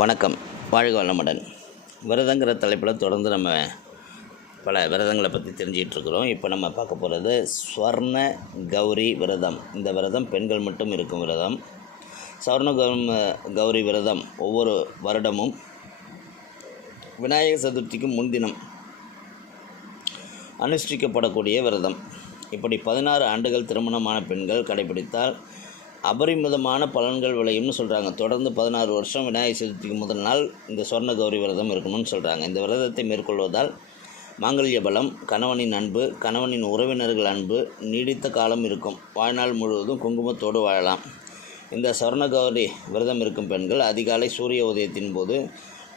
வணக்கம். வாழ்க வளமுடன். விரதங்கிற தலைப்பில் தொடர்ந்து நம்ம பல விரதங்களை பற்றி தெரிஞ்சிகிட்டு இருக்கிறோம். இப்போ நம்ம பார்க்க போகிறது ஸ்வர்ண கௌரி விரதம். இந்த விரதம் பெண்கள் மட்டும் இருக்கும் விரதம். ஸ்வர்ண கௌ- கௌரி விரதம் ஒவ்வொரு வருடமும் விநாயகர் சதுர்த்திக்கு முன்தினம் அனுஷ்டிக்கப்படக்கூடிய விரதம். இப்படி பதினாறு ஆண்டுகள் திருமணமான பெண்கள் கடைபிடித்தால் அபரிமிதமான பலன்கள் விளையும்னு சொல்கிறாங்க தொடர்ந்து பதினாறு வருஷம் விநாயகர் சதுர்த்திக்கு முதல் நாள் இந்த சொர்ண கௌரி விரதம் இருக்கணும்னு சொல்கிறாங்க இந்த விரதத்தை மேற்கொள்வதால் மாங்கல்ய பலம் கணவனின் அன்பு கணவனின் உறவினர்கள் அன்பு நீடித்த காலம் இருக்கும். வாழ்நாள் முழுவதும் குங்குமத்தோடு வாழலாம். இந்த சொர்ண கௌரி விரதம் இருக்கும் பெண்கள் அதிகாலை சூரிய உதயத்தின் போது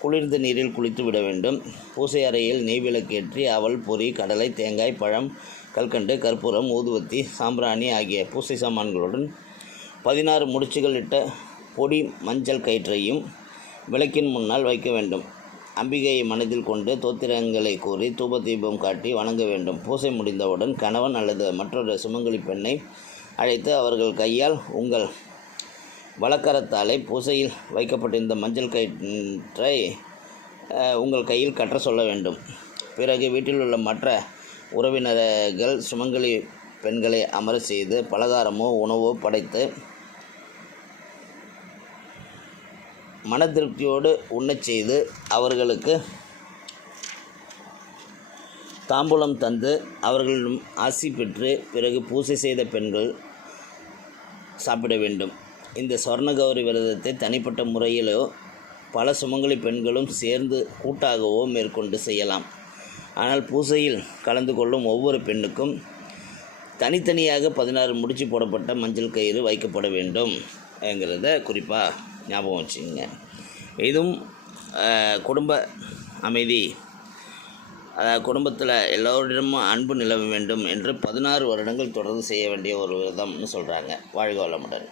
குளிர்ந்த நீரில் குளித்து விட வேண்டும். பூசை அறையில் நெய் விளக்கேற்றி அவல் பொரி கடலை தேங்காய் பழம் கல்கண்டு கற்பூரம் ஊதுவத்தி சாம்பிராணி ஆகிய பூசை சாமான்களுடன் பதினாறு முடிச்சுகள் இட்ட பொடி மஞ்சள் கயிற்றையும் விளக்கின் முன்னால் வைக்க வேண்டும். அம்பிகையை மனதில் கொண்டு தோத்திரங்களை கூறி தூப தீபம் காட்டி வணங்க வேண்டும். பூசை முடிந்தவுடன் கணவன் அல்லது மற்றொரு சுமங்கலி பெண்ணை அழைத்து அவர்கள் கையால் உங்கள் வழக்கரத்தாலே பூசையில் வைக்கப்பட்டிருந்த மஞ்சள் கயிற்றை உங்கள் கையில் கற்ற சொல்ல வேண்டும். பிறகு வீட்டில் உள்ள மற்ற உறவினர்கள் சுமங்கலி பெண்களை அமர செய்து பலகாரமோ உணவோ படைத்து மன திருப்தியோடு உண்ணச் செய்து அவர்களுக்கு தாம்பூலம் தந்து அவர்களிடம் ஆசி பெற்று பிறகு பூசை செய்த பெண்கள் சாப்பிட வேண்டும். இந்த சொர்ண கௌரி விரதத்தை தனிப்பட்ட முறையிலோ பல சுமங்கலி பெண்களும் சேர்ந்து கூட்டாகவோ மேற்கொண்டு செய்யலாம். ஆனால் பூசையில் கலந்து கொள்ளும் ஒவ்வொரு பெண்ணுக்கும் தனித்தனியாக பதினாறு முடிச்சு போடப்பட்ட மஞ்சள் கயிறு வைக்கப்பட வேண்டும். என்கிறத குறிப்பாக ஞாபகம் வச்சுக்கோங்க. இதுவும் குடும்ப அமைதி. அதாவது குடும்பத்தில் எல்லோரிடமும் அன்பு நிலவ வேண்டும் என்று பதினாறு வருடங்கள் தொடர்ந்து செய்ய வேண்டிய ஒரு விரதம்னு சொல்கிறாங்க வாழ்க வளமுடன்.